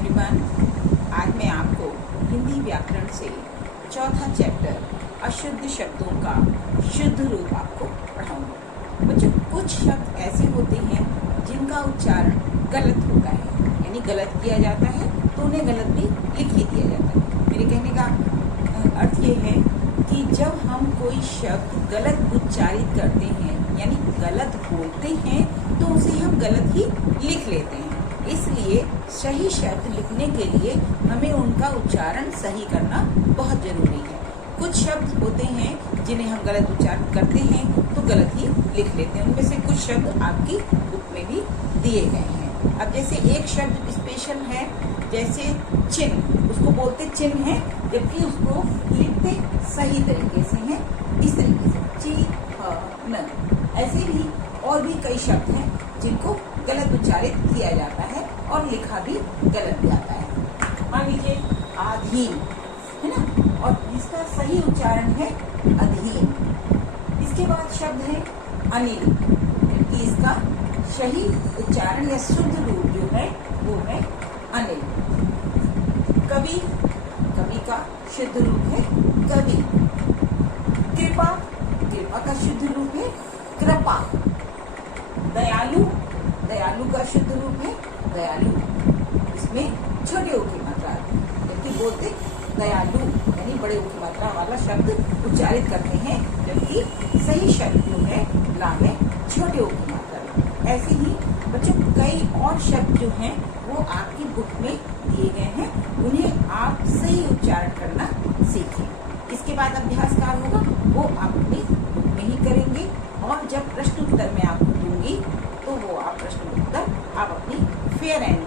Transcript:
Everyone, आज मैं आपको हिंदी व्याकरण से चौथा चैप्टर अशुद्ध शब्दों का शुद्ध रूप आपको पढ़ाऊंगी। बच्चों, कुछ शब्द ऐसे होते हैं जिनका उच्चारण गलत होता है, यानी गलत किया जाता है तो उन्हें गलत भी लिख ही दिया जाता है। मेरे कहने का अर्थ ये है कि जब हम कोई शब्द गलत उच्चारित करते हैं यानी गलत बोलते हैं तो उसे हम गलत ही लिख लेते हैं। इसलिए सही शब्द लिखने के लिए हमें उनका उच्चारण सही करना बहुत जरूरी है। कुछ शब्द होते हैं जिन्हें हम गलत उच्चारण करते हैं तो गलत ही लिख लेते हैं। उनमें से कुछ शब्द आपकी बुक में भी दिए गए हैं। अब जैसे एक शब्द स्पेशल है, जैसे चिन्ह, उसको बोलते चिन्ह है जबकि उसको लिखते सही तरीके से हैं, इस तरीके से ची न। ऐसे भी और भी कई शब्द हैं जिनको गलत उच्चारित किया जाता है और लिखा भी गलत जाता है। मान लीजिए अधीन है ना, और इसका सही उच्चारण है अधीन। इसके बाद शब्द है अनिल, जबकि इसका सही उच्चारण या शुद्ध रूप जो है वो है अनिल। कवि, कवि का शुद्ध रूप है कवि। कृपा, कृपा का शुद्ध रूप है कृपा। दयालु, दयालु का शुद्ध रूप है दयालु। इसमें छोटे ऊ की मात्रा आती है, जबकि बोलते दयालु यानी बड़े ऊ की मात्रा वाला शब्द उच्चारित करते हैं, जबकि सही शब्द जो है ला में छोटे ऊ की मात्रा। ऐसे ही बच्चों कई और शब्द जो हैं वो आपकी बुक में दिए गए हैं, उन्हें आप सही उच्चारण करना सीखें। इसके बाद अभ्यास कार्य होगा, वो आप अपनी बुक में ही करेंगे और जब प्रश्न उत्तर मैं आपको दूंगी तो वो आप प्रश्न उत्तर आप अपनी फेयर एंड